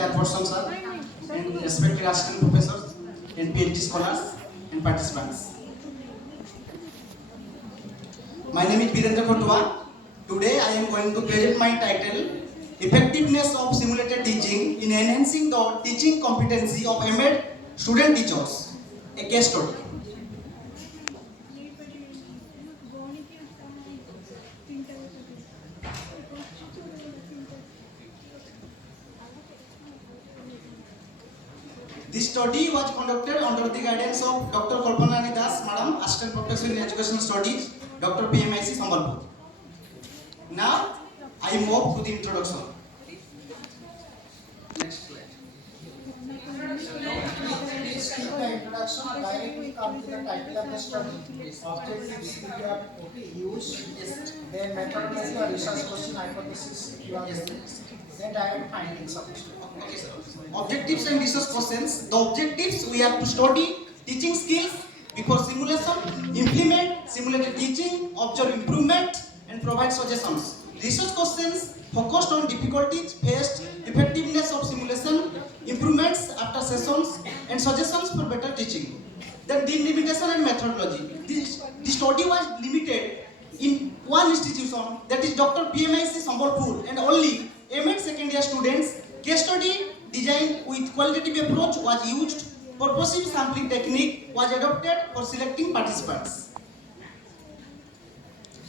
chairperson sir, and respected assistant professors, and PhD scholars and participants. My name is Virendra Khotua. Today I am going to present my title, Effectiveness of Simulated Teaching in Enhancing the Teaching Competency of MEd Student Teachers, a case study. This study was conducted under the guidance of Dr. Kalpana Rani Das, Madam, Assistant Professor in Educational Studies, Dr. PMIC Sambalpur. Now, I move to the introduction. Next slide. Please keep the introduction directly come to the title of the study, objectives if you have used, then methodology or research question hypothesis if you have used, then direct findings of the study. Okay, sir. Objectives and research questions. The objectives we have to study teaching skills before simulation, implement simulated teaching, observe improvement, and provide suggestions. Research questions focused on difficulties faced, effectiveness of simulation, improvements after sessions, and suggestions for better teaching. Then delimitation and methodology. The study was limited in one institution, that is Dr. PMIC Sambalpur, and only MEd second year students. Case study designed with qualitative approach was used. Purposive sampling technique was adopted for selecting participants.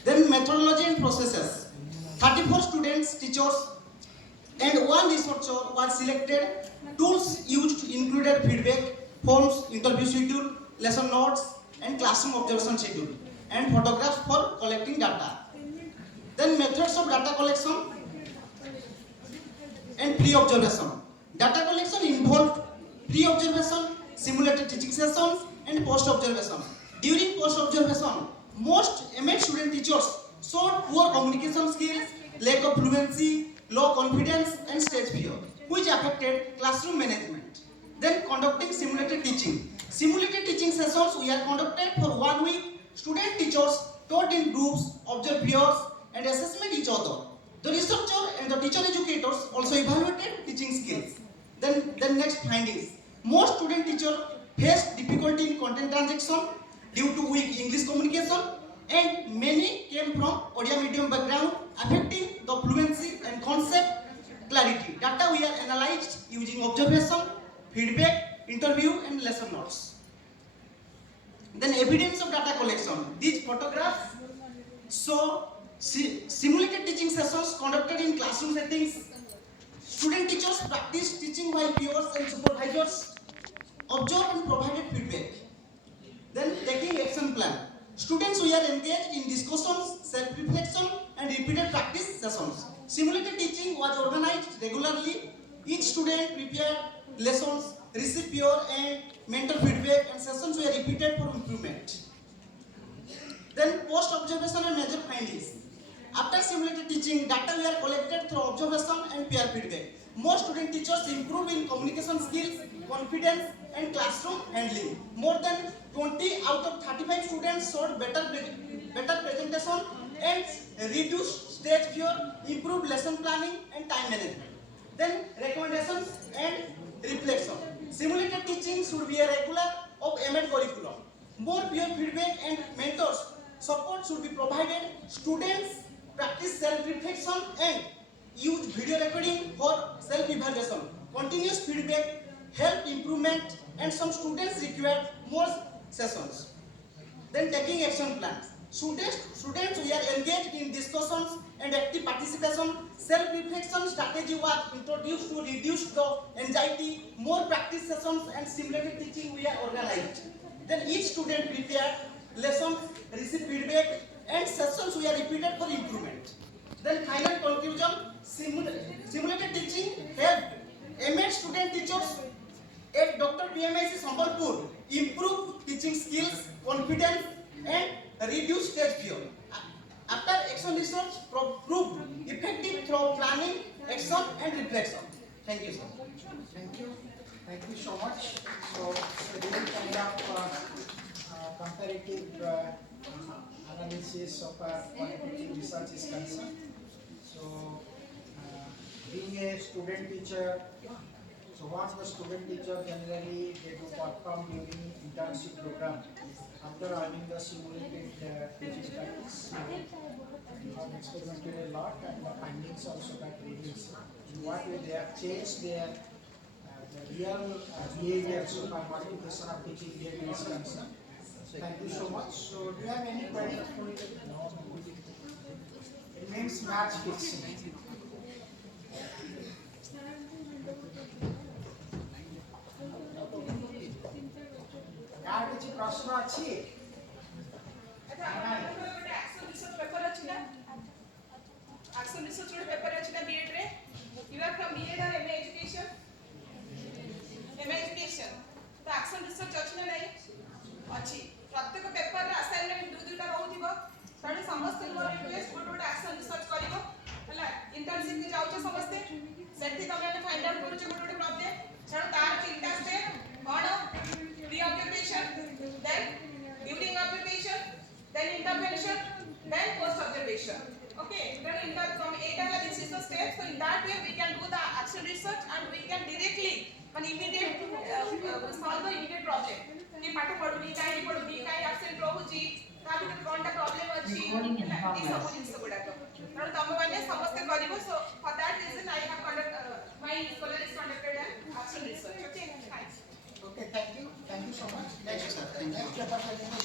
Then methodology and processes. 34 students, teachers, and one researcher was selected. Tools used included feedback, forms, interview schedule, lesson notes, and classroom observation schedule, and photographs for collecting data. Then methods of data collection and pre-observation. Data collection involved pre-observation, simulated teaching sessions, and post-observation. During post-observation, most MEd student teachers showed poor communication skills, lack of fluency, low confidence, and stage fear, which affected classroom management. Then conducting simulated teaching. Simulated teaching sessions were conducted for 1 week. Student teachers taught in groups, observed peers, and assessment each other. The researcher and the teacher educators also evaluated teaching skills. Then next findings. Most student teachers faced difficulty in content transaction due to weak English communication, and many came from Odia medium background, affecting the fluency and concept clarity. Data we are analyzed using observation, feedback, interview, and lesson notes. Then evidence of data collection. These photographs show simulated teaching sessions conducted in classroom settings. Student teachers practiced teaching while peers and supervisors observed and provided feedback. Then taking action plan. Students were engaged in discussions, self-reflection, and repeated practice sessions. Simulated teaching was organized regularly. Each student prepared lessons, received peer and mentor feedback, and sessions were repeated for improvement. Then post-observation and major findings. After simulated teaching, data were collected through observation and peer feedback. Most student teachers improved in communication skills, confidence, and classroom handling. More than 20 out of 35 students showed better presentation and reduced stage fear, improved lesson planning, and time management. Then recommendations and reflection. Simulated teaching should be a regular of MEd curriculum. More peer feedback and mentors support should be provided. Students practice self-reflection and use video recording for self-evaluation. Continuous feedback help improvement, and some students require more sessions. Then taking action plans. Students were engaged in discussions and active participation. Self-reflection strategy was introduced to reduce the anxiety. More practice sessions and simulated teaching were organized. Then each student prepared lessons, received feedback, and sessions were repeated for improvement. Then final conclusion, simulated teaching helped MEd student teachers at Dr. PMIC Sambalpur improve teaching skills, confidence, and reduce stage fear. After action research proved effective through planning, action, and reflection. Thank you, sir. Thank you. Thank you so much. So this kind of comparative analysis of our quantitative research is concerned. So being a student teacher So what the student teacher generally they do perform during internship program after earning the simulated teaching practice. So we have experimented a lot and the findings also got reveals in what way they have changed their the real behavior so far modification of teaching behavior is concerned. Thank you so much. So do you have any query? It means match fixing. यार किसी प्रश्न अच्छी अच्छा आपन गोटे action research paper अछि ना action research गोटे पेपर अछि ना बीएड रे यू आर फ्रॉम बीएड और एमए एजुकेशन तो एक्शन रिसर्च अछि ना नहीं अछि प्रत्येक पेपर रे असाइनमेंट दु दुटा रहउथिबो ताणे समस्त मोर रिक्वेस्ट गोटे एक्शन रिसर्च करिवो हला इंटर्नशिप के जाउछ समस्त सेठी तमे फाइंड आउट करूछ गोटे प्रॉब्लम छाड़ तार तीनटा step cone pre-occupation, then during occupation, then intervention, then post-observation. Okay, then from this is the step. So in that way we can do the action research and we can directly, immediate solve the immediate problem. कि पाठ पढुनी काई absent रहुची ता भीतर कोनटा problem अछि ई सब जिंस गुडा तो कारण तम माने समस्त करिवो so for that reason I have conduct my scholar is conducted an action research. Okay, thanks. Okay, thank you so much. Thank you, sir. Thank you. Next paper